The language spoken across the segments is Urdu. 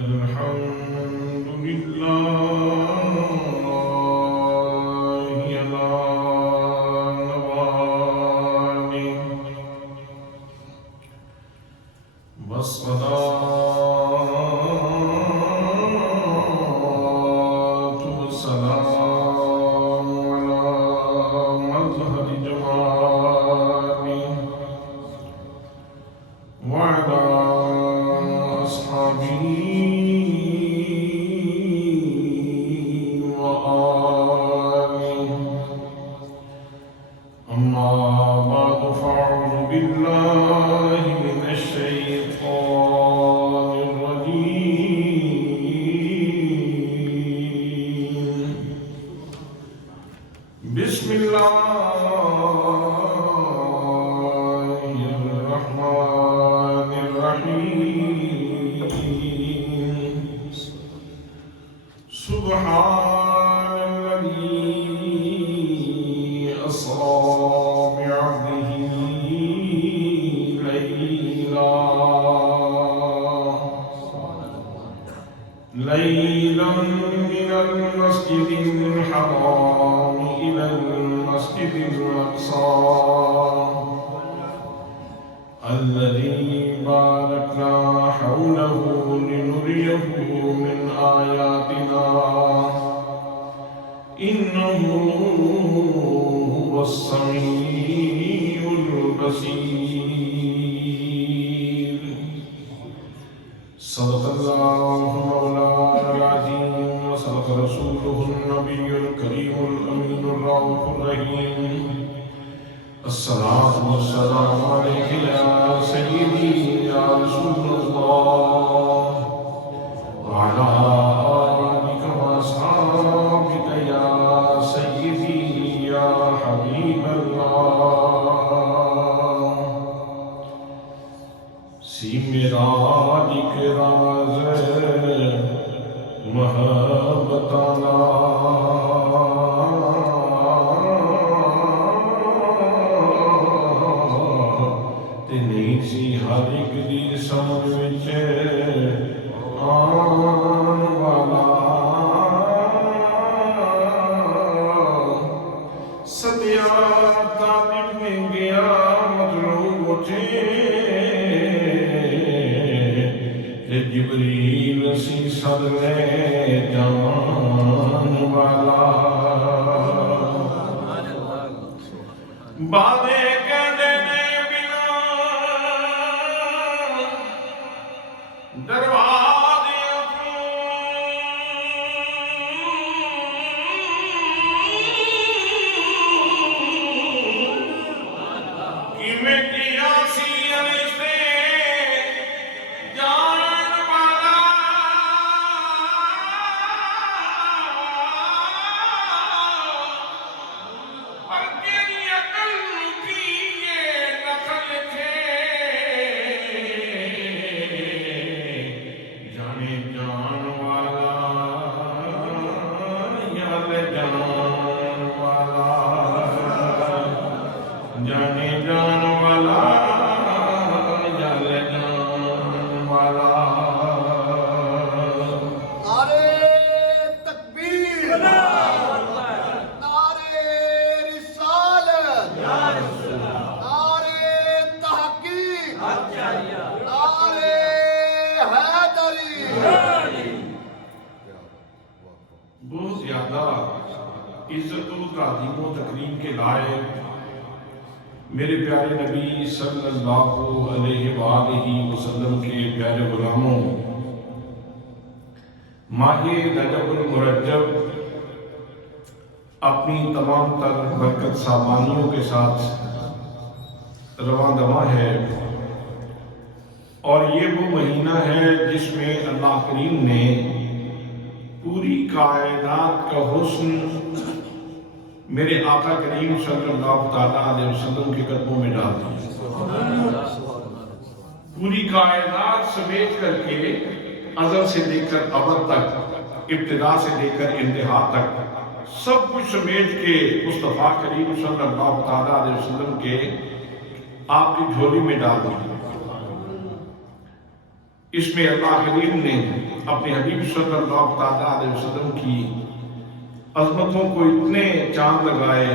الحمد لله على نوالي والصلاة والسلام على مظهر جمالي وعلى أصحابه وآله أما بعد فأعوذ بالله من الشيطان الرجيم بسم الله الرحمن الرحيم سبحان الذي أسرى بعبده ليلا من المسجد الحرام إلى المسجد الأقصى الذي باركنا حوله لنريه من آياتنا إنه هو السميع البصير صدق الله مولانا العظيم وصدق رسوله النبي الكريم الأمين الرؤوف الرحيم الصلاة والسلام عليك يا سيدي يا رسول الله وعلى آلك وأصحابك يا سيدي يا حبيب الله سیمراج کے راز محبتانا تے نہیں سی ہر ایک دی سمجھ وچ آن والا ستیا طالب نے گیا مطلوب اٹھے جبریل سی سد لے جان والا بابے کہنے نے بنا دروازے کی میں کیا سی رشتے بہت زیادہ عزت و تعظیم و تکریم کے لائق میرے پیارے نبی صلی اللہ علیہ وآلہ وسلم کے پیارے غلاموں، ماہ رجب المرجب اپنی تمام تر برکت سامانیوں کے ساتھ رواں دواں ہے، اور یہ وہ مہینہ ہے جس میں اللہ کریم نے پوری کائنات کا حسن میرے آقا کریم صلی اللہ علیہ وسلم کے قدموں میں ڈال دیا۔ پوری کائنات سمیٹ کر کے ازل سے لے کر ابد تک، ابتدا سے لے کر انتہا تک سب کچھ سمیٹ کے مصطفیٰ کریم صلی اللہ علیہ وسلم کے آپ کی جھولی میں ڈال دیا۔ اس میں اللہ کریم نے اپنے حبیب صلی اللہ تعالیٰ علیہ وسلم کی عظمتوں کو اتنے چاند لگائے،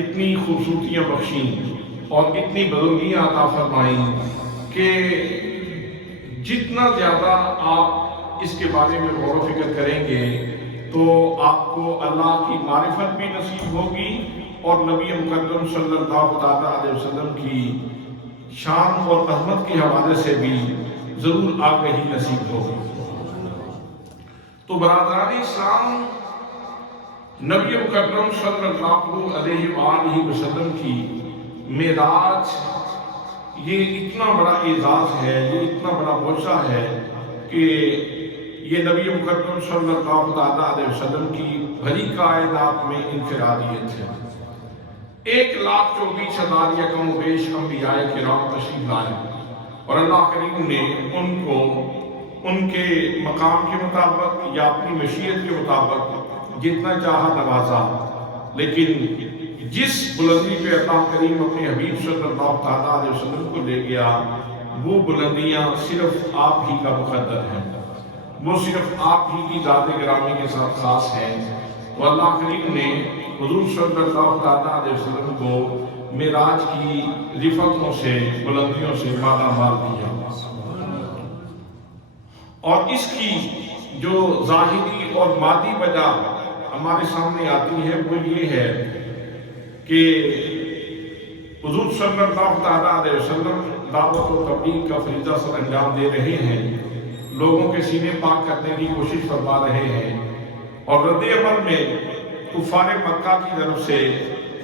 اتنی خوبصورتیاں بخشیں اور اتنی بزرگیاں عطا فرمائیں کہ جتنا زیادہ آپ اس کے بارے میں غور و فکر کریں گے تو آپ کو اللہ کی معرفت بھی نصیب ہوگی اور نبی مکرم صلی اللہ تعالیٰ علیہ وسلم کی شان اور عظمت کے حوالے سے بھی ضرور آگہی نصیب ہوگی۔ تو برادران اسلام، نبی مکرم صلی اللہ علیہ وآلہ وسلم کی معراج یہ اتنا بڑا اعزاز ہے، یہ اتنا بڑا معجزہ ہے کہ یہ نبی مکرم صلی اللہ علیہ وسلم کی بھری کائنات میں انفرادیت ہے۔ 1,24,000 یا کم و بیش انبیاء کرام تشریف لائے اور اللہ کریم نے ان کو ان کے مقام کے مطابق یا اپنی مشیت کے مطابق جتنا چاہا نوازا، لیکن جس بلندی پہ اللہ کریم اپنے حبیب صلی اللہ تعالیٰ علیہ وسلم کو لے گیا وہ بلندیاں صرف آپ ہی کا مقدر ہیں، وہ صرف آپ ہی کی ذات گرامی کے ساتھ خاص ہیں۔ تو اللہ کریم نے حضور صلی اللہ تعالیٰ علیہ وسلم کو معراج کی رفعتوں سے، بلندیوں سے مالا مال کیا، اور اس کی جو ظاہری اور مادی وجہ ہمارے سامنے آتی ہے وہ یہ ہے کہ حضور صلی اللہ تعالیٰ علیہ وسلم دعوت و تبلیغ کا فریضہ سر انجام دے رہے ہیں، لوگوں کے سینے پاک کرنے کی کوشش فرما رہے ہیں، اور رد عمل میں کفار مکہ کی طرف سے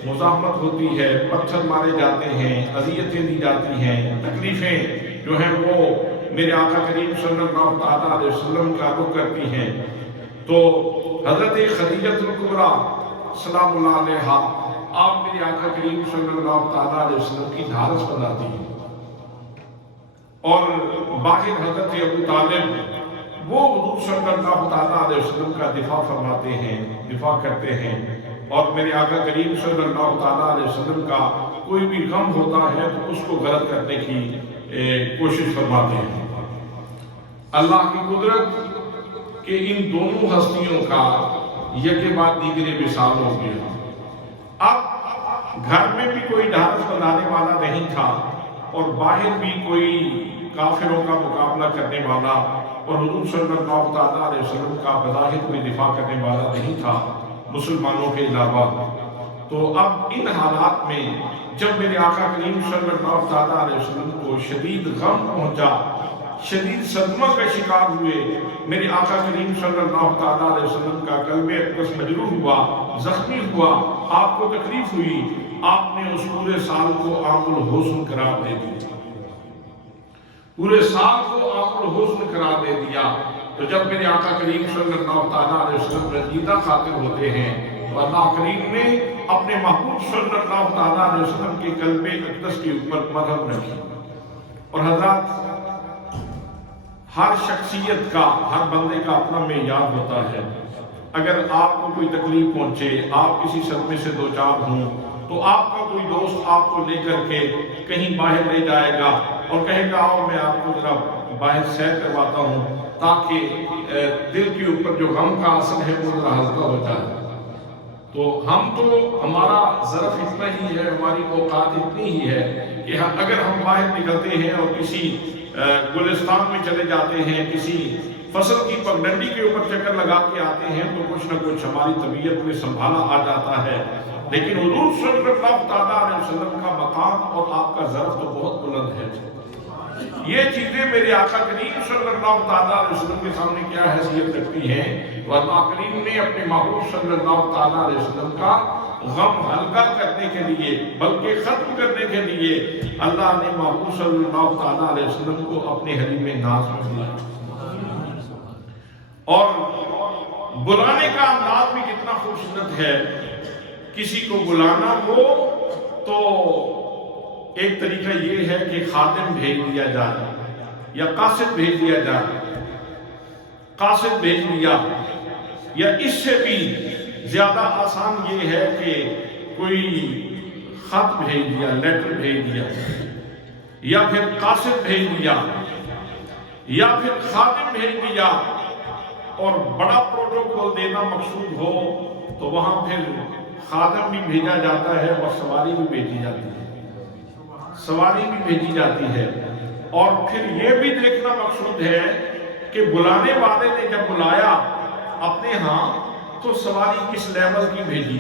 مزاحمت ہوتی ہے، پتھر مارے جاتے ہیں، اذیتیں دی جاتی ہیں، تکلیفیں جو ہیں وہ میرے آقا کریم صلی اللہ تعالیٰ علیہ وسلم کا رخ کرتی ہیں۔ تو حضرت خدیجہ الکبریٰ سلام اللہ علیہا آپ میرے آقا کریم صلی اللہ تعالیٰ علیہ وسلم کی ڈھارس بناتی ہیں، اور باہر حضرت ابو طالب وہ حضور صلی اللہ تعالیٰ علیہ وسلم کا دفاع فرماتے ہیں، دفاع کرتے ہیں، اور میرے آقا کریم صلی اللہ تعالیٰ علیہ وسلم کا کوئی بھی غم ہوتا ہے تو اس کو غلط کرنے کی کوشش فرماتے ہیں۔ اللہ کی قدرت کہ ان دونوں ہستیوں کا یکے بعد دیگرے وصال ہو گیا۔ اب گھر میں بھی کوئی ڈھارس بنانے والا نہیں تھا اور باہر بھی کوئی کافروں کا مقابلہ کرنے والا اور حضور صلی اللہ تعالیٰ علیہ وسلم کا بظاہر کوئی دفاع کرنے والا نہیں تھا مسلمانوں کے علاوہ۔ تو اب ان حالات میں جب میرے آقا کریم صلی اللہ تعالیٰ علیہ وسلم کو شدید غم پہنچا، شدید صدمہ کا شکار ہوئے، میرے آقا کریم صلی اللہ تعالیٰ علیہ وسلم کا قلب اقدس مجروح ہوا، زخمی ہوا، آپ کو تکلیف ہوئی، آپ نے اس پورے سال کو عام الحزن قرار دے دیا، پورے سال کو عام الحزن قرار دے دیا۔ تو جب میرے آقا کریم صلی اللہ تعالیٰ علیہ وسلم رنجیدہ خاطر ہوتے ہیں تو اللہ کریم نے اپنے محبوب صلی اللہ تعالیٰ علیہ وسلم کے قلب اقدس کے اوپر مرہم رکھی۔ اور حضرات، ہر شخصیت کا، ہر بندے کا اپنا معیار ہوتا ہے۔ اگر آپ کو کوئی تکلیف پہنچے، آپ کسی صدمے سے دوچار ہوں، تو آپ کا کوئی دوست آپ کو لے کر کے کہیں باہر لے جائے گا اور کہے گا آؤ میں آپ کو ذرا باہر سیر کرواتا ہوں، تاکہ دل کے اوپر جو غم کا اثر ہے وہ ذرا ہلکا ہو جائے۔ تو ہم تو، ہمارا ظرف اتنا ہی ہے، ہماری اوقات اتنی ہی ہے کہ اگر ہم باہر نکلتے ہیں اور کسی گلستان میں چلے جاتے ہیں، کسی فصل کی پگڈنڈی کے اوپر چکر لگا کے آتے ہیں تو کچھ نہ کچھ ہماری طبیعت میں سنبھالا آ جاتا ہے، لیکن حضور صلی اللہ تعالیٰ علیہ وسلم کا مقام اور آپ کا ظرف تو بہت بلند ہے۔ یہ چیزیں میرے آقا کریم صلی اللہ تعالیٰ علیہ وسلم کے سامنے کیا حیثیت رکھتی ہیں؟ تو اللہ کریم نے اپنے محبوب صلی اللہ تعالیٰ علیہ وسلم کا غم ہلکا کرنے کے لیے، بلکہ ختم کرنے کے لیے، اللہ نے محبوب صلی اللہ تعالیٰ علیہ وسلم کو اپنے حریم ناز میں بلایا۔ اور بلانے کا انداز بھی کتنا خوبصورت ہے۔ کسی کو بلانا ہو تو ایک طریقہ یہ ہے کہ خادم بھیج دیا جائے یا قاصد بھیج دیا جائے، قاصد بھیج دیا، یا اس سے بھی زیادہ آسان یہ ہے کہ کوئی خط بھیج دیا، لیٹر بھیج دیا، یا پھر قاصد بھیج دیا۔ یا پھر خادم بھیج دیا اور بڑا پروٹوکول دینا مقصود ہو تو وہاں پھر خادم بھی بھیجا جاتا ہے اور سواری بھی بھیجی جاتی ہے، سواری بھی بھیجی جاتی ہے۔ اور پھر یہ بھی دیکھنا مقصود ہے کہ بلانے والے نے جب بلایا اپنے ہاں تو سواری کس لیول کی بھیجی،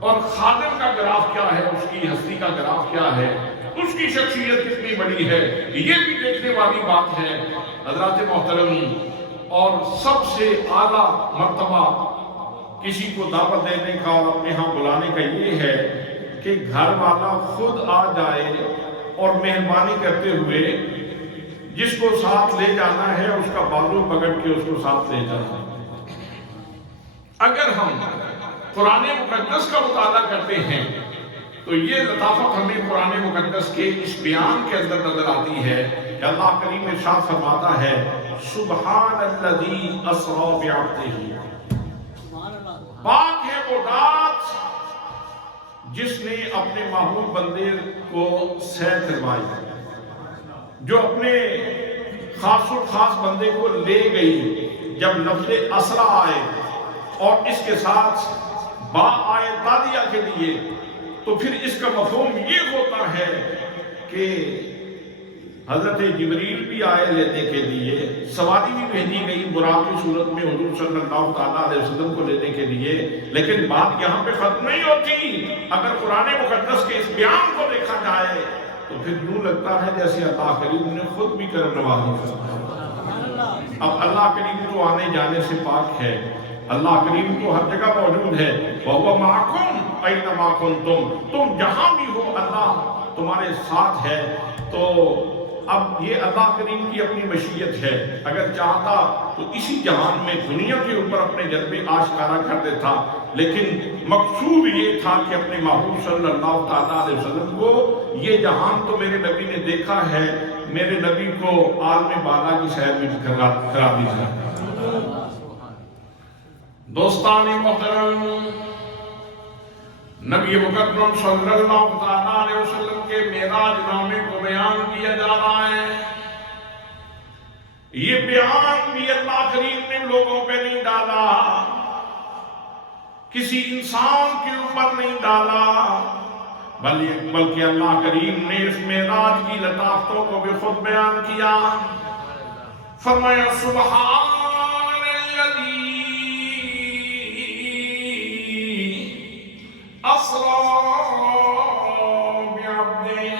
اور خادم کا گراف کیا ہے، اس کی ہستی کا گراف کیا ہے، اس کی شخصیت کتنی بڑی ہے، یہ بھی دیکھنے والی بات ہے حضرات محترم۔ اور سب سے اعلیٰ مرتبہ کسی کو دعوت دینے کا اور اپنے ہاں بلانے کا یہ ہے کہ گھر والا خود آ جائے اور مہربانی کرتے ہوئے جس کو ساتھ لے جانا ہے اس کا بازو پکڑ کے اس کو ساتھ لے جانا ہے۔ اگر ہم قرآن مقدس کا مطالعہ کرتے ہیں تو یہ لطافت ہمیں قرآن مقدس کے اس بیان کے اندر نظر آتی ہے کہ اللہ کریم ارشاد فرماتا ہے سبحان الذی اسریٰ بعبدہ، پاک ہے وہ ذات جس نے اپنے محبوب بندے کو سیر کروائی، جو اپنے خاص و خاص بندے کو لے گئی۔ جب لفظ اسریٰ آئے اور اس کے ساتھ با آئے تادیہ کے لیے تو پھر اس کا مفہوم یہ ہوتا ہے کہ حضرت جبریل بھی آئے لینے کے لیے، سواری بھی بھیجی گئی براق کی صورت میں حضور صلی اللہ تعالیٰ علیہ وسلم کو لینے کے لیے۔ لیکن بات یہاں پہ ختم نہیں ہوتی، اگر قرآن مقدس کے اس بیان کو دیکھا جائے تو پھر یوں لگتا ہے جیسے اللہ کریم نے خود بھی کرم نوازی فرمایا۔ اب اللہ کریم تو آنے جانے سے پاک ہے، اللہ کریم تو ہر جگہ موجود ہے، وَهُوَ مَعَكُمْ أَيْنَمَا كُنْتُمْ، تم جہاں بھی ہو اللہ تمہارے ساتھ ہے۔ تو اب یہ اللہ کریم کی اپنی مشیت ہے، اگر چاہتا تو اسی جہان میں دنیا کے اوپر اپنے جلوے آشکارا کر دیتا، لیکن مقصود یہ تھا کہ اپنے محبوب صلی اللہ تعالیٰ علیہ وسلم کو یہ جہان تو میرے نبی نے دیکھا ہے، میرے نبی کو عالم بالا کی سیر میں کرا دیجیے۔ دوستان محترم، نبی مکرم صلی اللہ تعالیٰ علیہ وسلم کے معراج نامے کو بیان کیا جا رہا ہے۔ یہ بیان بھی اللہ کریم نے لوگوں پہ نہیں ڈالا، کسی انسان کے اوپر نہیں ڈالا، بلکہ اللہ کریم نے اس معراج کی لطافتوں کو بھی خود بیان کیا۔ فرمایا سبحان الذی اسریٰ بعبدہ،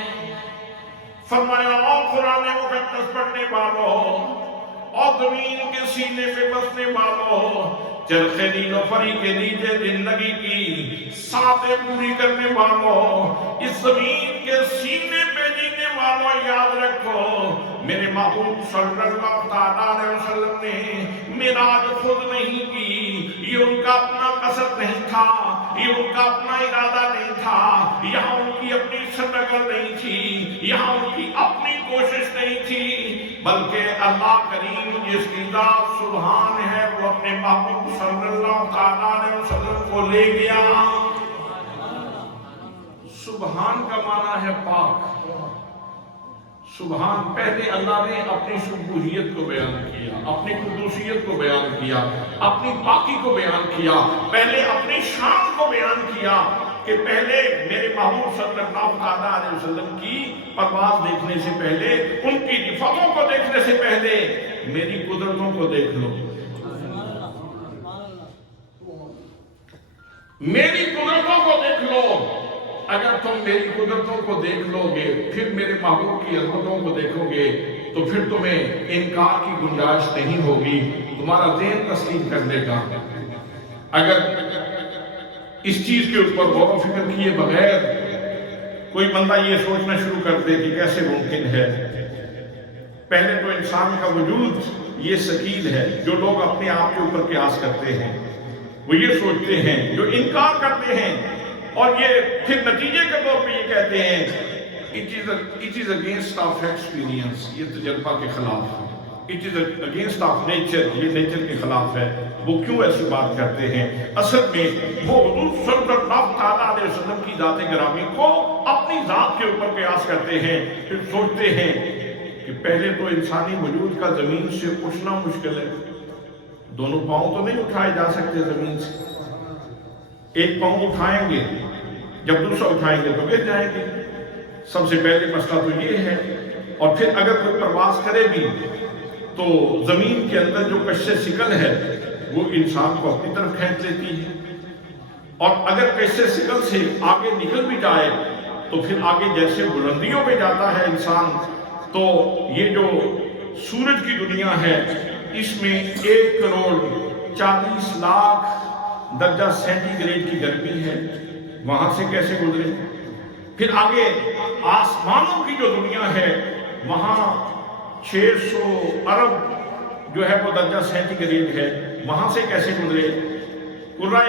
فرمایا اور قرآن مقدس پڑھنے والوں اور زمین کے سینے پہ بسنے والوں، چرخ نیلوفری کے نیچے زندگی کی ساتیں پوری کرنے والوں، اس زمین کے سینے پہ جینے والوں، یاد رکھو میرے محبوب صلی اللہ تعالیٰ علیہ وسلم نے معراج خود نہیں کی، یہ ان کا اپنا قصد نہیں تھا، یہ ان کا اپنا ارادہ نہیں تھا، یہاں ان کی اپنی سٹرگل نہیں تھی، یہاں ان کی اپنی کوشش نہیں تھی، بلکہ اللہ کریم جس کی ذات سبحان ہے وہ اپنے محبوب صلی اللہ تعالیٰ علیہ وسلم کو لے گیا۔ سبحان کا معنی ہے پاک۔ سبحان، پہلے اللہ نے اپنی سبوحیت کو بیان کیا، اپنی قدوسیت کو بیان کیا، اپنی پاکی کو بیان کیا، پہلے اپنی شان کو بیان کیا کہ پہلے میرے محبوب صلی اللہ تعالیٰ علیہ وسلم کی پرواز دیکھنے سے پہلے، ان کی رفتوں کو دیکھنے سے پہلے میری قدرتوں کو دیکھ لو، میری قدرتوں کو دیکھ لو۔ اگر تم میری قدرتوں کو دیکھ لو گے، پھر میرے محبوب کی عظمتوں کو دیکھو گے تو پھر تمہیں انکار کی گنجائش نہیں ہوگی، تمہارا ذہن تسلیم کر لے گا۔ اگر اس چیز کے اوپر غور و فکر کیے بغیر کوئی بندہ یہ سوچنا شروع کر دے کہ کیسے ممکن ہے، پہلے تو انسان کا وجود یہ ثقیل ہے، جو لوگ اپنے آپ کے اوپر قیاس کرتے ہیں وہ یہ سوچتے ہیں، جو انکار کرتے ہیں اور یہ پھر نتیجے کے طور پہ یہ کہتے ہیں it is against of experience، یہ تجربہ کے خلاف ہے، it is against of nature، یہ نیچر کے خلاف ہے۔ وہ کیوں ایسی بات کرتے ہیں؟ اصل میں وہ حضور صلی اللہ تعالیٰ علیہ وسلم کی ذات گرامی کو اپنی ذات کے اوپر قیاس کرتے ہیں، پھر سوچتے ہیں کہ پہلے تو انسانی وجود کا زمین سے اٹھنا مشکل ہے، دونوں پاؤں تو نہیں اٹھائے جا سکتے زمین سے، ایک پاؤں اٹھائیں گے جب دوسرا اٹھائیں گے تو گر جائیں گے، سب سے پہلے مسئلہ تو یہ ہے۔ اور پھر اگر کوئی پرواز کرے بھی تو زمین کے اندر جو کشش سکل ہے وہ انسان کو اپنی طرف کھینچ لیتی ہے، اور اگر کشش سکل سے آگے نکل بھی جائے تو پھر آگے جیسے بلندیوں پہ جاتا ہے انسان، تو یہ جو سورج کی دنیا ہے اس میں 1,40,40,00,000 درجہ سینٹی گریڈ کی گرمی ہے، وہاں سے کیسے گزرے؟ پھر آگے آسمانوں کی جو دنیا ہے وہاں 600 ارب جو ہے وہ درجہ سینٹی گریڈ ہے، وہاں سے کیسے گزرے؟ کرۂ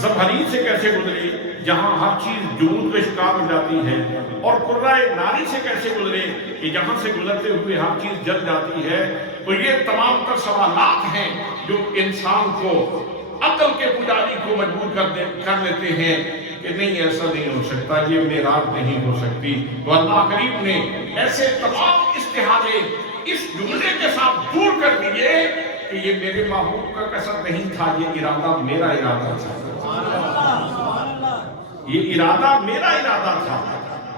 زمہریر سے کیسے گزرے جہاں ہر چیز جمود کا شکار ہو جاتی ہے؟ اور کرۂ ناری سے کیسے گزرے کہ جہاں سے گزرتے ہوئے ہر چیز جل جاتی ہے؟ تو یہ تمام تر سوالات ہیں جو انسان کو، عقل کے پجاری کو مجبور کر لیتے ہیں کہ نہیں ایسا نہیں ہو سکتا، یہ معراج نہیں ہو سکتی۔ تو اللہ کریم نے ایسے تمام استحالے اس جملے کے ساتھ دور کر دیے کہ یہ میرے محبوب کا قصد نہیں تھا، یہ ارادہ میرا ارادہ تھا، یہ ارادہ میرا ارادہ تھا،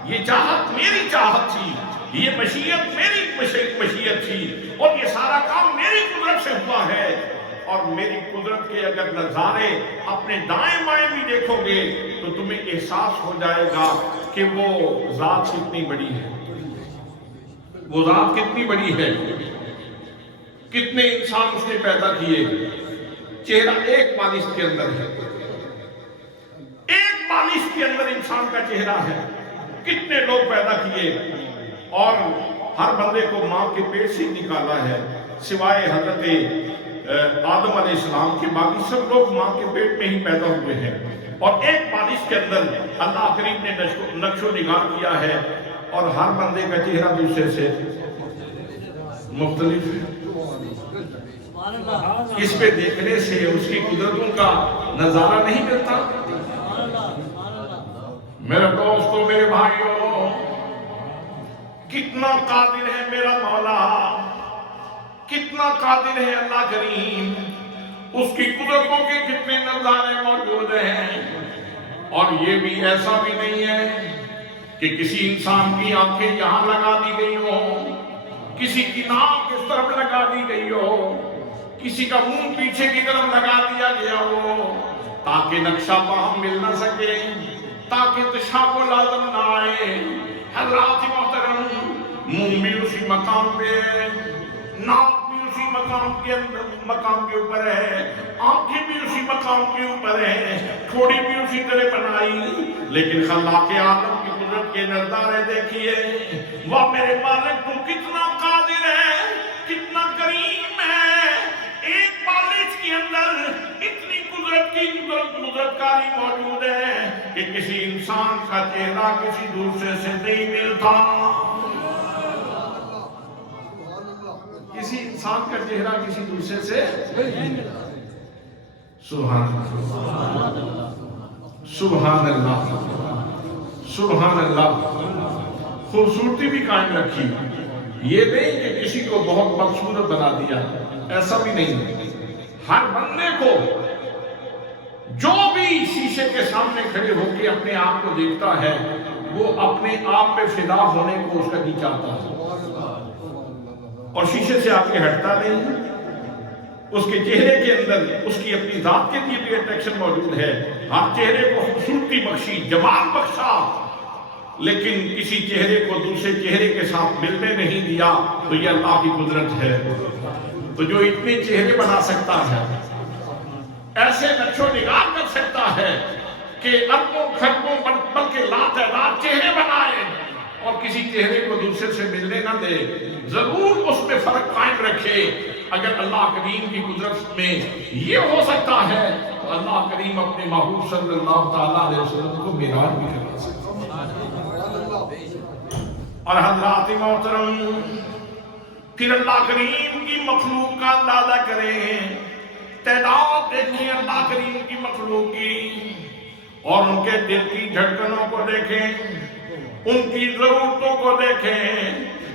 یہ چاہت میری چاہت تھی، یہ مشیت میری مشیت تھی، اور یہ سارا کام میری قدرت سے ہوا ہے۔ اور میری قدرت کے اگر نظارے اپنے دائیں بائیں بھی دیکھو گے تو تمہیں احساس ہو جائے گا کہ وہ ذات کتنی بڑی ہے، وہ ذات کتنی بڑی ہے۔ کتنے انسان اس نے پیدا کیے، چہرہ ایک بالش کے اندر ہے، ایک بالش کے اندر انسان کا چہرہ ہے، کتنے لوگ پیدا کیے، اور ہر بندے کو ماں کے پیٹ سے نکالا ہے، سوائے حضرت آدم علیہ السلام کے، باقی سب لوگ ماں کے پیٹ میں ہی پیدا ہوئے ہیں، اور ایک بالش کے اندر اللہ کریم نے نقش و نگار کیا ہے، اور ہر بندے کا چہرہ دوسرے سے مختلف ہے۔ اس پہ دیکھنے سے اس کی قدرتوں کا نظارہ نہیں ملتا؟ میرے دوستو، میرے بھائیوں، کتنا قادر ہے میرا مولا، کتنا قادر ہے اللہ کریم، اس کی قدرتوں کے کتنے نظارے موجود ہیں۔ اور یہ بھی ایسا بھی نہیں ہے کہ کسی انسان کی آنکھیں یہاں لگا دی گئی ہو، کسی کی ناک اس طرف لگا دی گئی ہو، کسی کا منہ پیچھے کی طرف لگا دیا گیا ہو، تاکہ نقشہ باہم مل نہ سکے، تاکہ تشابہ لازم نہ آئے۔ حضرات محترم، منہ بھی اسی مقام پہ ہے، ناک بھی اسی مقام کے اوپر ہے، آنکھیں بھی اسی مقام کے اوپر ہے، تھوڑی بھی اسی طرح بنائی، لیکن خلاق عالم کی قدرت کے نظارے دیکھیے، وہ میرے مالک تو کتنا قادر ہے، کتنا کریم ہے۔ ایک بالش کے اندر اتنی قدرت کی قدرتکاری موجود ہے کہ کسی انسان کا چہرہ کسی دوسرے سے نہیں ملتا، کسی انسان کا چہرہ کسی دوسرے سے نہیں ملتا۔ سبحان اللہ، سبحان اللہ، سبحان اللہ۔ خوبصورتی بھی قائم رکھی، یہ نہیں کہ کسی کو بہت خوبصورت بنا دیا، ایسا بھی نہیں۔ ہر بندے کو جو بھی شیشے کے سامنے کھڑے ہو کے اپنے آپ کو دیکھتا ہے وہ اپنے آپ پہ فدا ہونے کو اس کا جی چاہتا ہے، اور شیشے سے آگے ہٹتا نہیں۔ اس کے چہرے کے اندر اس کی اپنی ذات کے لیے بھی اٹریکشن موجود ہے، ہر چہرے کو خوبصورتی بخشی، جمال بخشا، لیکن کسی چہرے کو دوسرے چہرے کے ساتھ ملنے نہیں دیا، تو یہ اللہ کی قدرت ہے۔ تو جو اتنے چہرے بنا سکتا ہے، ایسے نقش و نگار کر سکتا ہے کہ اربوں کھربوں بلکہ لاتعداد چہرے بنائے اور کسی چہرے کو دوسرے سے ملنے نہ دے، ضرور اس میں فرق قائم رکھے۔ اگر اللہ کریم کی قدرت میں یہ ہو سکتا ہے تو اللہ کریم اپنے محبوب صلی اللہ تعالیٰ علیہ وسلم کو معراج بھی کرا سکتا ہے۔ اور حضرات محترم، پھر اللہ کریم کی مخلوق کا اندازہ کریں، تعداد دیکھیں اللہ کریم کی مخلوق کی، اور ان کے دل کی دھڑکنوں کو دیکھیں، ان کی ضرورتوں کو دیکھیں،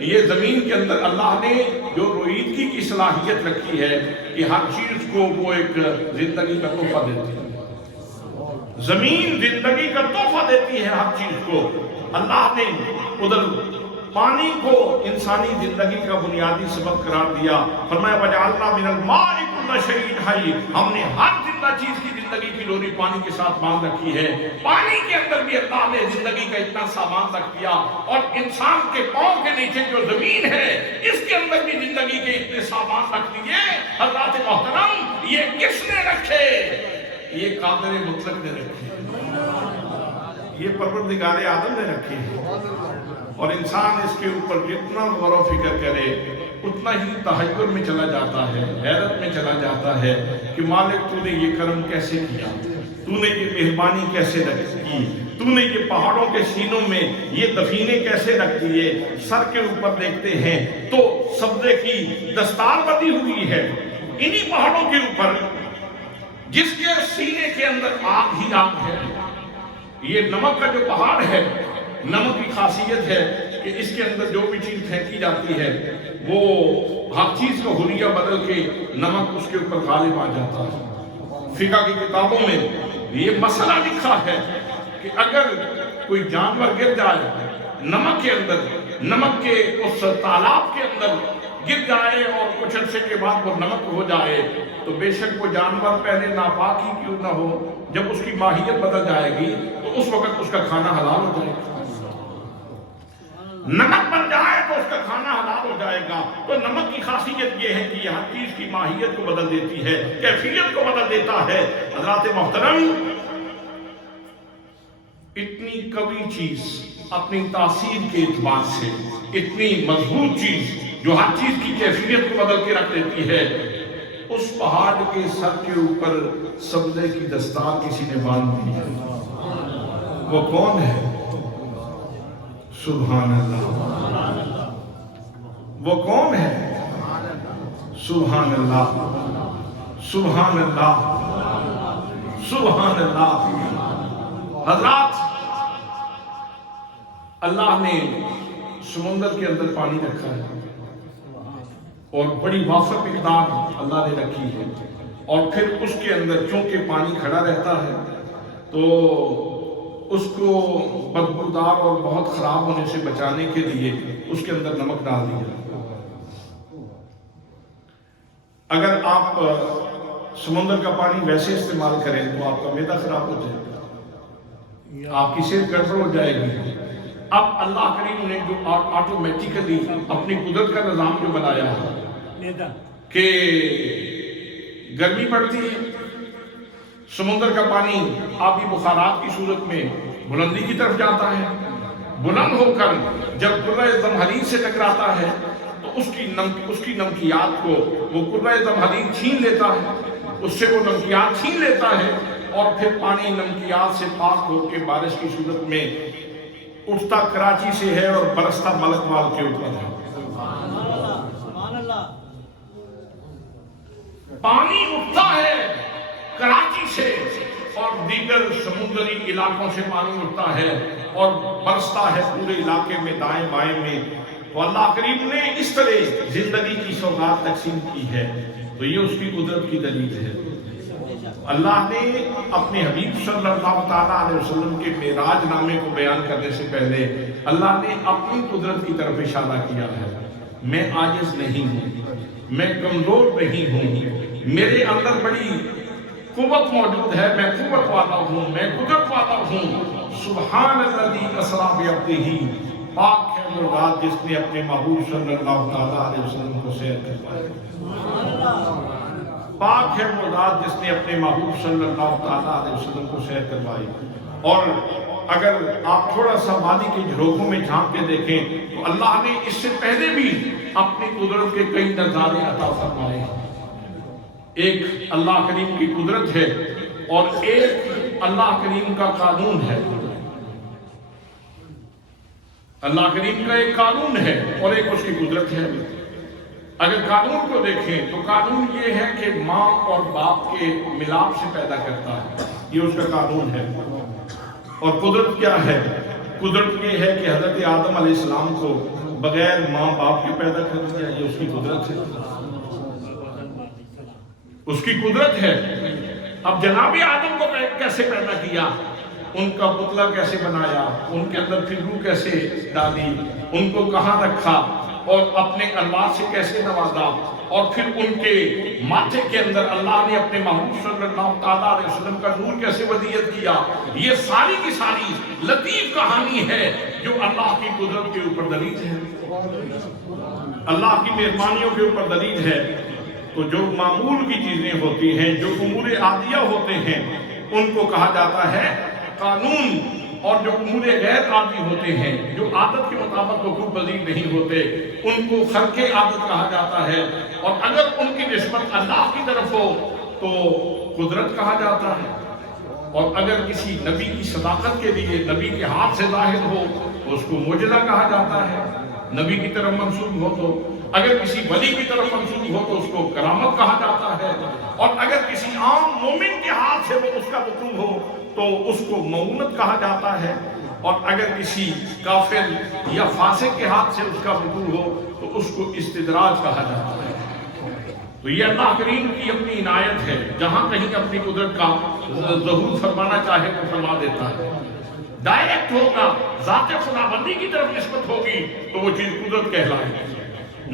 یہ زمین کے اندر اللہ نے جو رویدگی کی صلاحیت رکھی ہے کہ ہر چیز کو وہ ایک زندگی کا تحفہ دیتی ہے. زمین زندگی کا تحفہ دیتی ہے ہر چیز کو. اللہ نے ادھر پانی کو انسانی زندگی کا بنیادی سبب قرار دیا. فرمایا وجعلنا من الماء كل شيء حي. ہم نے ہر زندہ چیز کی زندگی کی ڈوری پانی کے ساتھ باندھ رکھی ہے. پانی کے اندر بھی اللہ نے زندگی کا اتنا سامان رکھ دیا. اور انسان کے پاؤں کے نیچے جو زمین ہے اس کے اندر بھی زندگی کے اتنے سامان رکھ دیے. حضرات محترم یہ کس نے رکھے؟ یہ قادر مطلق نے رکھے. یہ پروردگار عالم نے رکھے ہیں. اور انسان اس کے اوپر جتنا غور و فکر کرے اتنا ہی تحیر میں چلا جاتا ہے, حیرت میں چلا جاتا ہے کہ مالک تو نے یہ کرم کیسے کیا, تو نے یہ مہربانی کیسے کی, تو نے یہ پہاڑوں کے سینوں میں یہ دفینے کیسے رکھ دیے. سر کے اوپر دیکھتے ہیں تو سبزے کی دستار بندی ہوئی ہے انہی پہاڑوں کے اوپر جس کے سینے کے اندر آگ ہی آگ ہے. یہ نمک کا جو پہاڑ ہے, نمک کی خاصیت ہے کہ اس کے اندر جو بھی چیز پھینکی جاتی ہے وہ ہر چیز کا حلیہ بدل کے نمک اس کے اوپر غالب آ جاتا ہے. فقہ کی کتابوں میں یہ مسئلہ لکھا ہے کہ اگر کوئی جانور گر جائے نمک کے اندر, نمک کے اس تالاب کے اندر گر جائے اور کچھ عرصے کے بعد وہ نمک ہو جائے تو بے شک وہ جانور پہلے ناپاک ہی کیوں نہ ہو, جب اس کی ماہیت بدل جائے گی تو اس وقت اس کا کھانا حلال ہو جائے گا. نمک بن جائے تو اس کا کھانا حلال ہو جائے گا. تو نمک کی خاصیت یہ ہے کہ یہ ہر چیز کی ماہیت کو بدل دیتی ہے, کیفیت کو بدل دیتا ہے. حضرات محترم اتنی قوی چیز اپنی تاثیر کے اعتبار سے, اتنی مضبوط چیز جو ہر چیز کی کیفیت کو بدل کے رکھ دیتی ہے, اس پہاڑ کے سر کے اوپر سبزے کی دستار کسی نے باندھ دی ہے. وہ کون ہے؟ سبحان اللہ. وہ کون ہے؟ سبحان اللہ, سبحان اللہ, سبحان اللہ. حضرات اللہ نے سمندر کے اندر پانی رکھا ہے اور بڑی وافر مقدار اللہ نے رکھی ہے, اور پھر اس کے اندر چونکہ پانی کھڑا رہتا ہے تو اس کو بدبودار اور بہت خراب ہونے سے بچانے کے لیے اس کے اندر نمک ڈال دیا. اگر آپ سمندر کا پانی ویسے استعمال کریں تو آپ کا معدہ خراب ہو جائے گا, آپ کی صحت گڑبڑ ہو جائے گی. اب اللہ کریم نے جو آٹومیٹیکلی اپنی قدرت کا نظام جو بنایا ہے کہ گرمی پڑتی ہے, سمندر کا پانی آبی بخارات کی صورت میں بلندی کی طرف جاتا ہے, بلند ہو کر جب کرۂ زمہریر سے ٹکراتا ہے تو اس کی نمکیات کو وہ کرۂ زمہریر چھین لیتا ہے, اس سے وہ نمکیات چھین لیتا ہے, اور پھر پانی نمکیات سے پاک ہو کے بارش کی صورت میں اٹھتا کراچی سے ہے اور برستا ملک وال کے اوپر ہے. پانی اٹھتا ہے کراچی سے اور دیگر سمندری علاقوں سے پانی اٹھتا ہے اور برستا ہے پورے علاقے میں دائیں بائیں میں. تو اللہ کریم نے اس طرح زندگی کی سوغات تقسیم کی ہے. تو یہ اس کی قدرت کی دلیل ہے. اللہ نے اپنے حبیب صلی اللہ تعالیٰ علیہ وسلم کے معراج نامے کو بیان کرنے سے پہلے اللہ نے اپنی قدرت کی طرف اشارہ کیا ہے. میں عاجز نہیں ہوں, میں کمزور نہیں ہوں, میرے اندر بڑی قوت موجود ہے, میں قوت والا ہوں, میں قدرت والا ہوں. سبحان الذی اسریٰ بعبدہ, پاک ہے وہ ذات جس نے اپنے محبوب صلی اللہ تعالیٰ علیہ وسلم کو سیر کروایا. پاک ہے وہ ذات جس نے اپنے محبوب صلی اللہ تعالیٰ علیہ وسلم کو سیر کروائی. اور اگر آپ تھوڑا سا وادی کے جھروکوں میں جھانک کے دیکھیں تو اللہ نے اس سے پہلے بھی اپنی قدرت کے کئی نظارے عطا فرمائے ہیں. ایک اللہ کریم کی قدرت ہے اور ایک اللہ کریم کا قانون ہے. اللہ کریم کا ایک قانون ہے اور ایک اس کی قدرت ہے. اگر قانون کو دیکھیں تو قانون یہ ہے کہ ماں اور باپ کے ملاپ سے پیدا کرتا ہے, یہ اس کا قانون ہے. اور قدرت کیا ہے؟ قدرت یہ ہے کہ حضرت آدم علیہ السلام کو بغیر ماں باپ کے پیدا کر دیا، یہ اس کی قدرت ہے، اس کی قدرت ہے۔ اب جناب آدم کو کیسے پیدا کیا، ان کا پتلا کیسے بنایا، ان کے اندر پھر روح کیسے ڈالی، ان کو کہاں رکھا اور اپنے انوار سے کیسے نوازا، اور پھر ان کے ماتھے کے اندر اللہ نے اپنے محبوب صلی اللہ تعالیٰ علیہ وسلم کا نور کیسے ودیعت کیا، یہ ساری کی ساری لطیف کہانی ہے جو اللہ کی قدرت کے اوپر دلیل ہے، اللہ کی مہربانیوں کے اوپر دلیل ہے۔ تو جو معمول کی چیزیں ہوتی ہیں، جو امور عادیہ ہوتے ہیں، ان کو کہا جاتا ہے قانون، اور جو امور غیر عادی ہوتے ہیں، جو عادت کے مطابق وقوع پذیر نہیں ہوتے، ان کو خرق عادت کہا جاتا ہے، اور اگر ان کی نسبت اللہ کی طرف ہو تو قدرت کہا جاتا ہے، اور اگر کسی نبی کی صداقت کے لیے نبی کے ہاتھ سے ظاہر ہو تو اس کو معجزہ کہا جاتا ہے، نبی کی طرف منسوب ہو تو، اگر کسی ولی کی طرف منسوب ہو تو اس کو کرامت کہا جاتا ہے، اور اگر کسی عام مومن کے ہاتھ سے وہ اس کا وقوع ہو تو اس کو معونت کہا جاتا ہے، اور اگر کسی کافر یا فاسق کے ہاتھ سے اس کا وقوع ہو تو اس کو استدراج کہا جاتا ہے۔ تو یہ اللہ کریم کی اپنی عنایت ہے، جہاں کہیں اپنی قدرت کا ظہور فرمانا چاہے تو فرما دیتا ہے۔ ڈائریکٹ ہوگا، ذات خداوندی کی طرف نسبت ہوگی تو وہ چیز قدرت کہلائے گی،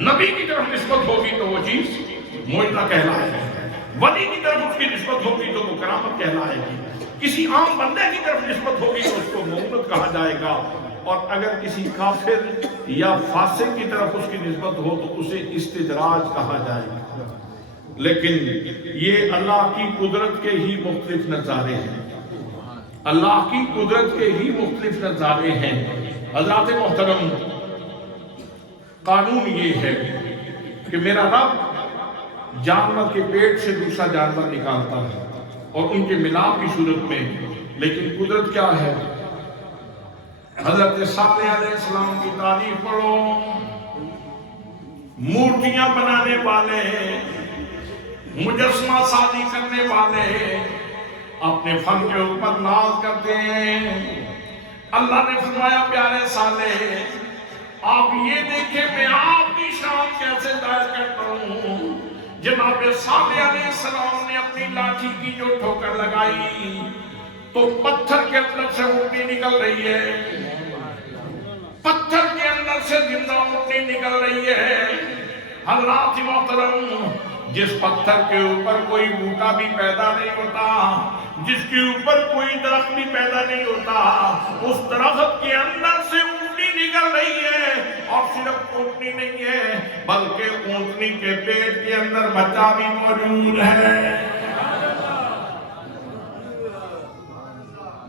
نبی کی طرف نسبت ہوگی تو وہ چیز معجزہ کہلائے گی، ولی کی طرف اس کی نسبت ہوگی تو وہ کرامت کہلائے گی، کسی عام بندے کی طرف نسبت ہوگی تو اس کو معونت کہا جائے گا، اور اگر کسی کافر یا فاسق کی طرف اس کی نسبت ہو تو اسے استدراج کہا جائے گا۔ لیکن یہ اللہ کی قدرت کے ہی مختلف نظارے ہیں، اللہ کی قدرت کے ہی مختلف نظارے ہیں۔ حضرات محترم، قانون یہ ہے کہ میرا رب جانور کے پیٹ سے دوسرا جانور نکالتا ہے اور ان کے ملاپ کی صورت میں، لیکن قدرت کیا ہے؟ حضرت صالح علیہ السلام کی تعریف پڑھو، مورتیاں بنانے والے، مجسمہ سازی کرنے والے اپنے فن کے اوپر ناز کرتے ہیں۔ اللہ نے فرمایا پیارے صالح، آپ یہ دیکھیں میں آپ کی شان کیسے ظاہر کرتا ہوں۔ جناب صالح علیہ السلام نے اپنی لاٹھی کی جو ٹھوکر لگائی تو پتھر کے اندر سے اونٹنی نکل رہی ہے، پتھر کے اندر سے زندہ اونٹنی نکل رہی ہے۔ حضرات محترم، جس پتھر کے اوپر کوئی بوٹا بھی پیدا نہیں ہوتا، جس کے اوپر کوئی درخت بھی پیدا نہیں ہوتا، اس درخت کے اندر سے اونٹنی نکل رہی ہے، اور صرف اونٹنی نہیں ہے بلکہ اونٹنی کے پیٹ کے اندر بچہ بھی موجود ہے۔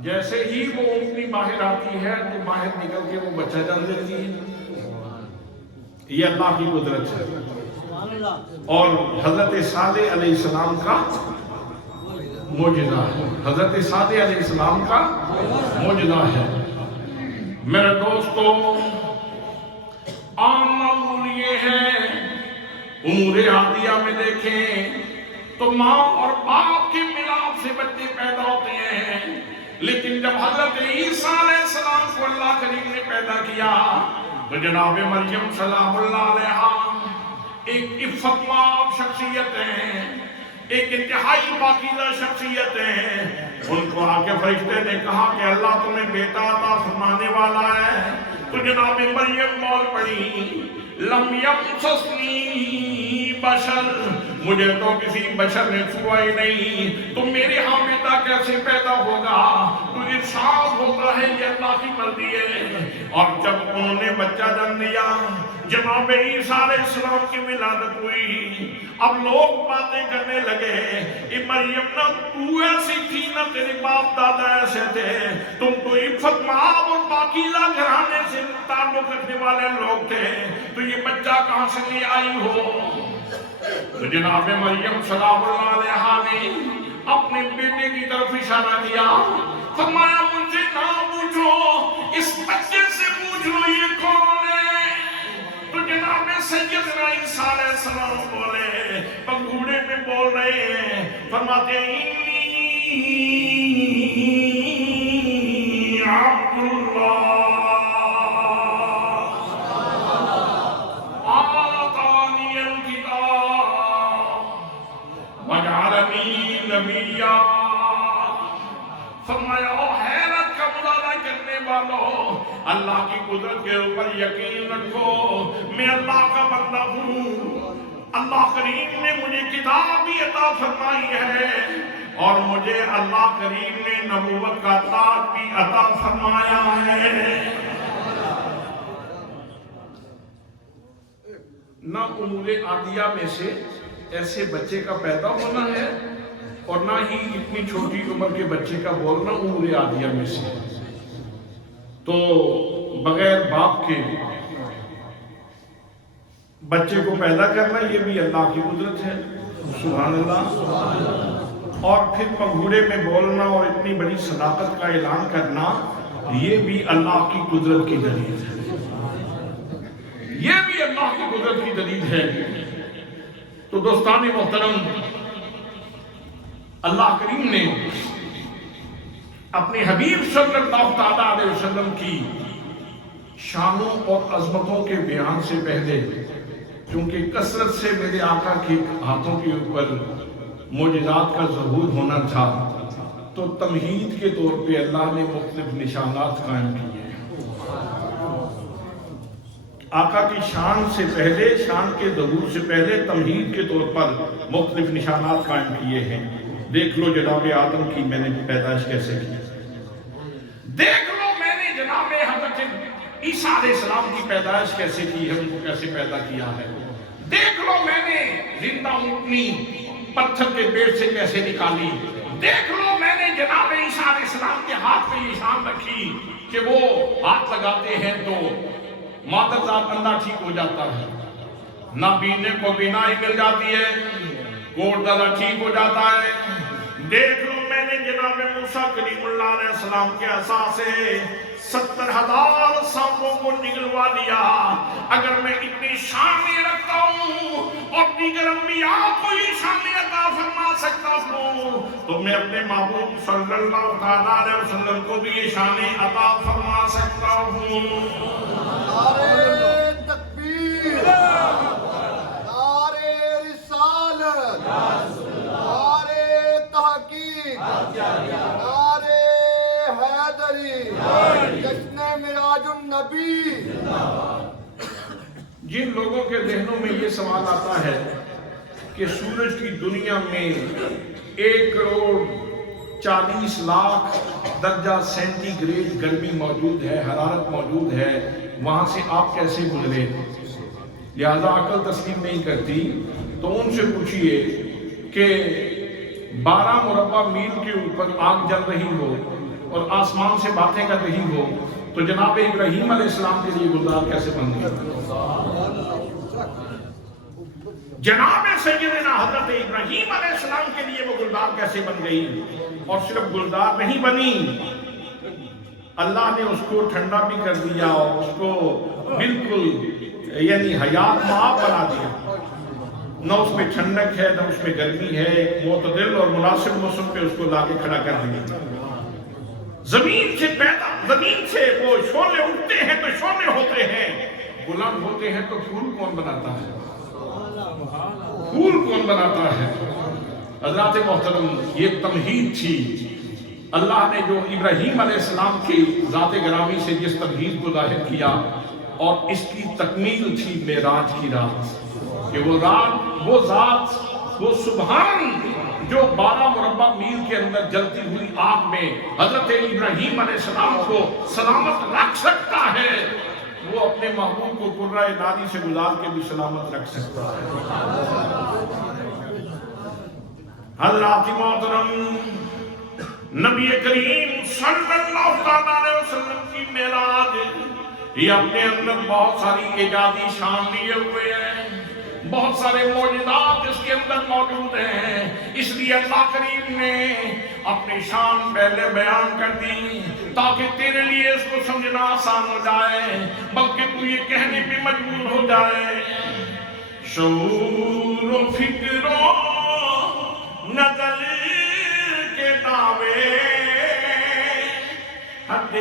جیسے ہی وہ اونٹنی باہر آتی ہے تو باہر نکل کے وہ بچہ جن دیتی ہے۔ یہ اللہ کی قدرت ہے، اور حضرت صالح علیہ السلام کا معجزہ ہے، حضرت صالح علیہ السلام کا معجزہ ہے۔ میرے دوستو، عام معمول یہ ہے، امور عادیہ میں دیکھیں تو ماں اور باپ کے ملاپ سے بچے پیدا ہوتے ہیں، لیکن جب حضرت عیسیٰ علیہ السلام کو اللہ کریم نے پیدا کیا تو جناب مریم سلام اللہ علیہا ایک عفت مآب شخصیت ہیں، ایک انتہائی پاکیزہ شخصیت ہیں۔ ان کو آ کے فرشتے نے کہا کہ اللہ تمہیں بیٹا عطا فرمانے والا ہے، تو جناب مریم بول پڑی، لم یمسسنی بشر، مجھے تو کسی بشر نے چھوا ہی نہیں، تو میرے ہاں بیٹا کیسے پیدا ہوگا؟ تو ارشاد ہوتا ہے یہ اللہ کی مرضی ہے۔ اور جب انہوں نے بچہ جن لیا، جناب عیسیٰ علیہ السلام کی ولادت ہوئی، اب لوگ باتیں کرنے لگے، مریم نہ تو ایسی تھی نہ تیرے باپ دادا ایسے تھے، تم تو عفت مآب اور پاکیزہ گھرانے سے تعلق رکھنے والے لوگ تھے، تو یہ بچہ کہاں سے لے آئی ہو؟ تو جناب مریم سلام اللہ علیہا نے اپنے بیٹے کی طرف اشارہ کیا، فرمایا مجھے نہ پوچھو، اس بچے سے پوچھو یہ کون ہے؟ تو جناب سیدنا عیسیٰ علیہ السلام بولے، پنگھوڑے میں بول رہے ہیں، فرماتے ہیں عبد اللہ فرمایا او حیرت کا مظاہرہ کرنے والوں، اللہ کی قدرت کے اوپر یقین رکھو، میں اللہ کا بندہ ہوں، اللہ کریم نے مجھے کتاب بھی عطا فرمائی ہے اور مجھے اللہ کریم نے نبوت کا تاج بھی عطا فرمایا ہے۔ نہ امور عادیہ میں سے ایسے بچے کا پیدا ہونا ہے اور نہ ہی اتنی چھوٹی عمر کے بچے کا بولنا امور عادیہ میں سے، تو بغیر باپ کے بچے کو پیدا کرنا یہ بھی اللہ کی قدرت ہے، سبحان اللہ۔ اور پھر پنگھوڑے میں بولنا اور اتنی بڑی صداقت کا اعلان کرنا یہ بھی اللہ کی قدرت کی دلیل ہے، یہ بھی اللہ کی قدرت کی دلیل ہے۔ تو دوستان محترم، اللہ کریم نے اپنے حبیب صلی اللہ تعالیٰ علیہ وسلم کی شانوں اور عظمتوں کے بیان سے پہلے، کیونکہ کثرت سے میرے آقا کے ہاتھوں کے اوپر معجزات کا ظہور ہونا تھا، تو تمہید کے طور پہ اللہ نے مختلف نشانات قائم کیے۔ آقا کی شان سے پہلے، شان کے ظہور سے پہلے تمہید کے طور پر مختلف نشانات قائم کیے ہیں۔ دیکھ لو جناب آدم کی میں نے پیدائش کیسے کی، دیکھ لو میں نے جناب حضرت عیسیٰ علیہ السلام کی پیدائش کیسے کی ہے، ان کو کیسے پیدا کیا ہے، دیکھ لو میں نے زندہ اونٹنی پتھر کے پیٹ سے کیسے نکالی، دیکھ لو میں نے جناب عیسیٰ علیہ السلام کے ہاتھ پہ یہ شان رکھی کہ وہ ہاتھ لگاتے ہیں تو مادرزاد اندھا ٹھیک ہو جاتا ہے، نہ بینے کو بینائی مل جاتی ہے، کوڑ دادا ٹھیک ہو جاتا ہے۔ دیکھ لو میں نے جناب موسیٰ کلیم اللہ علیہ السلام کے عصا سے 70,000 سانپوں کو نگلوا دیا۔ اگر میں اتنی شان رکھتا ہوں اور دیگر انبیاء کو یہ شان عطا فرما سکتا ہوں تو میں اپنے محبوب صلی اللہ تعالیٰ علیہ وسلم کو بھی یہ شان عطا فرما سکتا ہوں۔ نعرہ تکبیر، نعرہ رسالت، نعرہ تحقیق، نعرہ حیدری، جشن معراج النبی۔ جن لوگوں کے ذہنوں میں یہ سوال آتا ہے کہ سورج کی دنیا میں 1,40,00,000 درجہ سینٹی گریڈ گرمی موجود ہے، حرارت موجود ہے، وہاں سے آپ کیسے گزرے، لہذا عقل تسلیم نہیں کرتی، تو ان سے پوچھئے کہ 12 مربع میل کے اوپر آگ جل رہی ہو اور آسمان سے باتیں کر رہی ہو تو جناب ابراہیم علیہ السلام کے لیے گلزار کیسے بن گئی؟ جناب سیدنا حضرت ابراہیم علیہ السلام کے لیے وہ گلزار کیسے بن گئی؟ اور صرف گلزار نہیں بنی، اللہ نے اس کو ٹھنڈا بھی کر دیا اور اس کو بالکل یعنی حیات مآب بنا دیا، نہ اس میں ٹھنڈک ہے نہ اس میں گرمی ہے، ایک معتدل اور مناسب موسم پہ اس کو لا کے کھڑا کر دیا۔ زمین سے وہ شعلے اٹھتے ہیں تو شعلے ہوتے ہیں، بلند ہوتے ہیں تو پھول کون بناتا ہے؟ پھول کون بناتا ہے؟ حضرات محترم، یہ تمہید تھی، اللہ نے جو ابراہیم علیہ السلام کی ذات گرامی سے جس تمہید کو ظاہر کیا، اور اس کی تکمیل تھی معراج کی رات، کہ وہ رات، وہ ذات، وہ سبحان جو 12 مربع میل کے اندر جلتی ہوئی آگ میں حضرت ابراہیم علیہ السلام کو سلامت رکھ سکتا ہے، وہ اپنے محبوب کو قرہ ناری سے گزار کے بھی سلامت رکھ سکتا ہے۔ حضرات محترم، نبی کریم صلی اللہ علیہ وسلم کی معراج یہ اپنے اندر بہت ساری ایجادی شان لیے ہوئے ہیں، بہت سارے معجزات اس کے اندر موجود ہیں، اس لیے اللہ کریم نے اپنی شان پہلے بیان کر دی تاکہ تیرے لیے اس کو سمجھنا آسان ہو جائے، بلکہ تو یہ کہنے پہ مجبور ہو جائے۔ شعور و فکر و نظر کے دعوے حد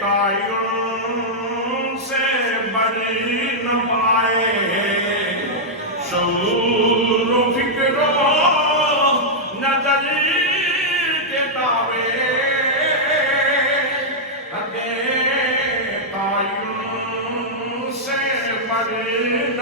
تعین سے بری نہ پائے، شعور و فکر و نظر کے دعوے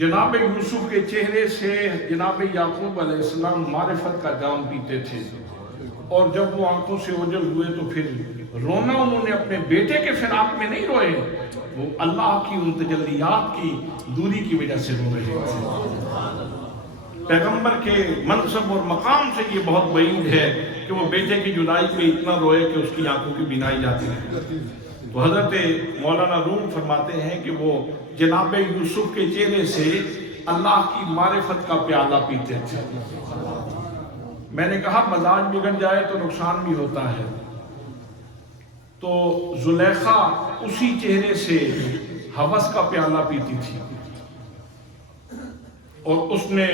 جناب یوسف کے چہرے سے جناب یعقوب علیہ السلام معرفت کا جام پیتے تھے، اور جب وہ آنکھوں سے اوجھل ہوئے تو پھر رونا انہوں نے اپنے بیٹے کے فراق میں نہیں روئے، وہ اللہ کی ان تجلیات کی دوری کی وجہ سے رو رہے تھے۔ پیغمبر کے منصب اور مقام سے یہ بہت بعید ہے کہ وہ بیٹے کی جدائی پہ اتنا روئے کہ اس کی آنکھوں کی بینائی جاتی ہے۔ تو حضرت مولانا روم فرماتے ہیں کہ وہ جناب یوسف کے چہرے سے اللہ کی معرفت کا پیالہ پیتے تھے۔ میں نے کہا مزاج بگڑ جائے تو نقصان بھی ہوتا ہے، تو زلیخا اسی چہرے سے ہوس کا پیالہ پیتی تھی، اور اس نے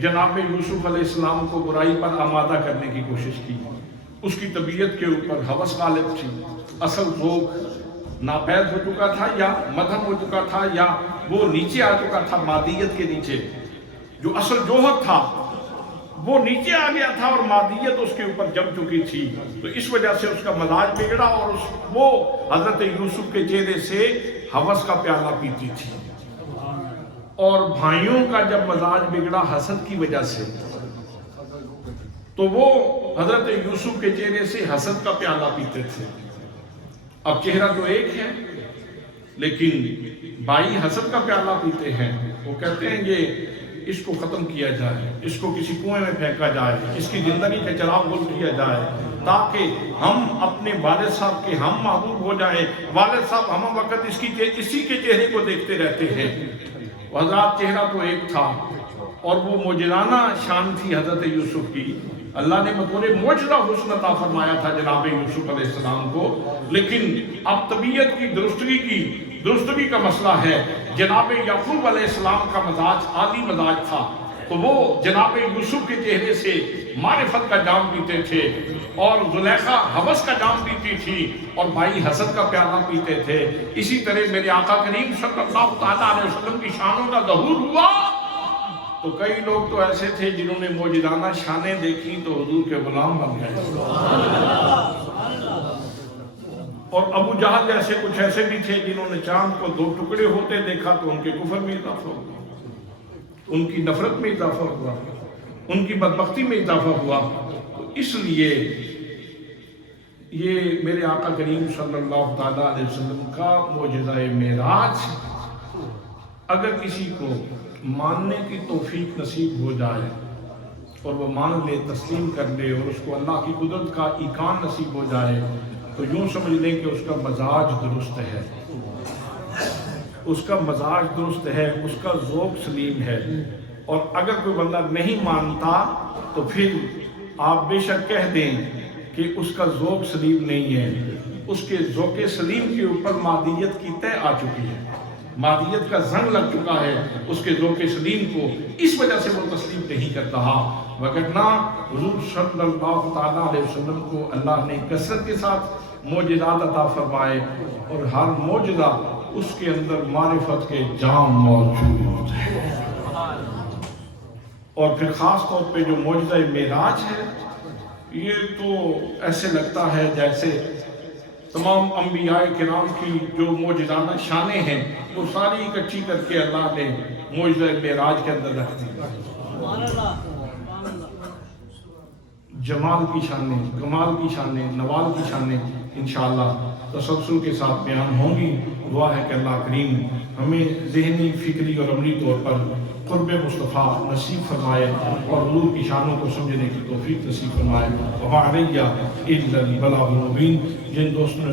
جناب یوسف علیہ السلام کو برائی پر آمادہ کرنے کی کوشش کی۔ اس کی طبیعت کے اوپر ہوس غالب تھی، اصل ذوق ناپید ہو چکا تھا یا مدھم ہو چکا تھا، یا وہ نیچے آ چکا تھا مادیت کے نیچے، جو اصل جوہر تھا وہ نیچے آ گیا تھا اور مادیت اس کے اوپر جم چکی تھی، تو اس وجہ سے اس کا مزاج بگڑا، اور وہ حضرت یوسف کے چہرے سے ہوس کا پیالہ پیتی تھی۔ اور بھائیوں کا جب مزاج بگڑا حسد کی وجہ سے، تو وہ حضرت یوسف کے چہرے سے حسد کا پیالہ پیتے تھے۔ اب چہرہ تو ایک ہے، لیکن بھائی حسد کا پیالہ پیتے ہیں۔ وہ کہتے ہیں یہ اس کو ختم کیا جائے، اس کو کسی کنویں میں پھینکا جائے، اس کی زندگی کا چراغ گل کیا جائے، تاکہ ہم اپنے والد صاحب کے ہم محبوب ہو جائیں۔ والد صاحب ہم وقت اسی کے چہرے کو دیکھتے رہتے ہیں۔ حضرات چہرہ تو ایک تھا، اور وہ معجزانہ شان تھی حضرت یوسف کی۔ اللہ نے بطور معجزہ حسن عطا فرمایا تھا جناب یوسف علیہ السلام کو، لیکن اب طبیعت کی درستگی کا مسئلہ ہے۔ جناب یعقوب علیہ السلام کا مزاج عالی مزاج تھا، تو وہ جناب یوسف کے چہرے سے معرفت کا جام پیتے تھے، اور زلیخا ہوس کا جام پیتی تھی، اور بھائی حسد کا پیالہ پیتے تھے۔ اسی طرح میرے آقا کریم صلی اللہ تعالیٰ علیہ وسلم کی شانوں کا ظہور ہوا، تو کئی لوگ تو ایسے تھے جنہوں نے معجزانہ شانیں دیکھی تو حضور کے غلام بن گئے، اور ابو جہل جیسے کچھ ایسے بھی تھے جنہوں نے چاند کو دو ٹکڑے ہوتے دیکھا تو ان کے کفر میں اضافہ ہوا، ان کی نفرت میں اضافہ ہوا، ان کی بدبختی میں اضافہ ہوا۔ تو اس لیے یہ میرے آقا کریم صلی اللہ تعالیٰ علیہ وسلم کا معجزہ معراج اگر کسی کو ماننے کی توفیق نصیب ہو جائے اور وہ مان لے، تسلیم کر لے، اور اس کو اللہ کی قدرت کا ایقان نصیب ہو جائے، تو یوں سمجھ لیں کہ اس کا مزاج درست ہے، اس کا مزاج درست ہے، اس کا ذوق سلیم ہے۔ اور اگر کوئی بندہ نہیں مانتا تو پھر آپ بے شک کہہ دیں کہ اس کا ذوق سلیم نہیں ہے، اس کے ذوق سلیم کے اوپر مادیت کی طے آ چکی ہے، مادیت کا زنگ لگ چکا ہے اس کے ذوق سلیم کو، اس وجہ سے وہ تسلیم نہیں کرتا۔ وگرنہ حضور صلی اللہ تعالیٰ علیہ وسلم کو اللہ نے کثرت کے ساتھ معجزات عطا فرمائے، اور ہر معجزہ اس کے اندر معرفت کے جام موجود ہے۔ اور پھر خاص طور پہ جو معجزہ معراج ہے، یہ تو ایسے لگتا ہے جیسے تمام انبیاء کرام کی جو معجزانہ شانیں ہیں وہ ساری اکٹھی کر کے اللہ نے معجزہ معراج کے اندر رکھ دی۔ جمال کی شانیں، کمال کی شانیں، نوال کی شانیں انشاءاللہ تسلسل کے ساتھ بیان ہوں گی۔ دعا ہے کہ اللہ کریم ہمیں ذہنی، فکری اور عملی طور پر قرب مصطفیٰ نصیب فرمائے، اور حضور کی شانوں کو سمجھنے کی توفیق نصیب فرمائے۔ وَمَا عَلَيَّ إِلَّا الْبَلَاغُ الْمُبِينُ۔ جن دوستوں نے